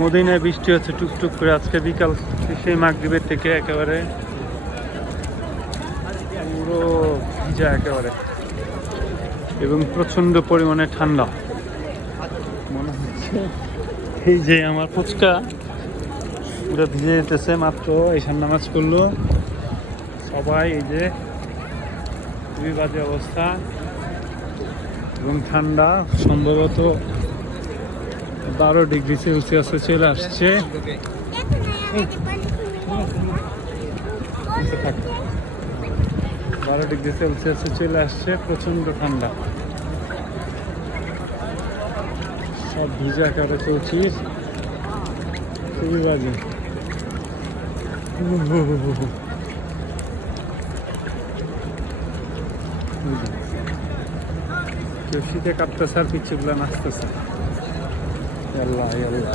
মদিনায় বৃষ্টি হচ্ছে টুকটুক করে আজকে বিকাল সেই মাগরিবের থেকে একেবারে পুরো ভিজা একেবারে, এবং প্রচণ্ড পরিমাণে ঠান্ডা মনে হচ্ছে। এই যে আমার ফুচকা পুরো ভিজে যেতেছে, মাত্র এশার নামাজ করলো সবাই। এই যে খুবই বাজে অবস্থা এবং ঠান্ডা, সম্ভবত 12 ডিগ্রি সেলসিয়াসে চলে আসছে। 12 ডিগ্রি সেলসিয়াসে চলে আসছে, প্রচণ্ড ঠান্ডা, সব ভিজা কারে চলছি, খুবই বাজে। কেউ শীতে কাঁপতেছে আর পিচ্ছুগুলো নাচতেছে। আল্লাহ আল্লাহ।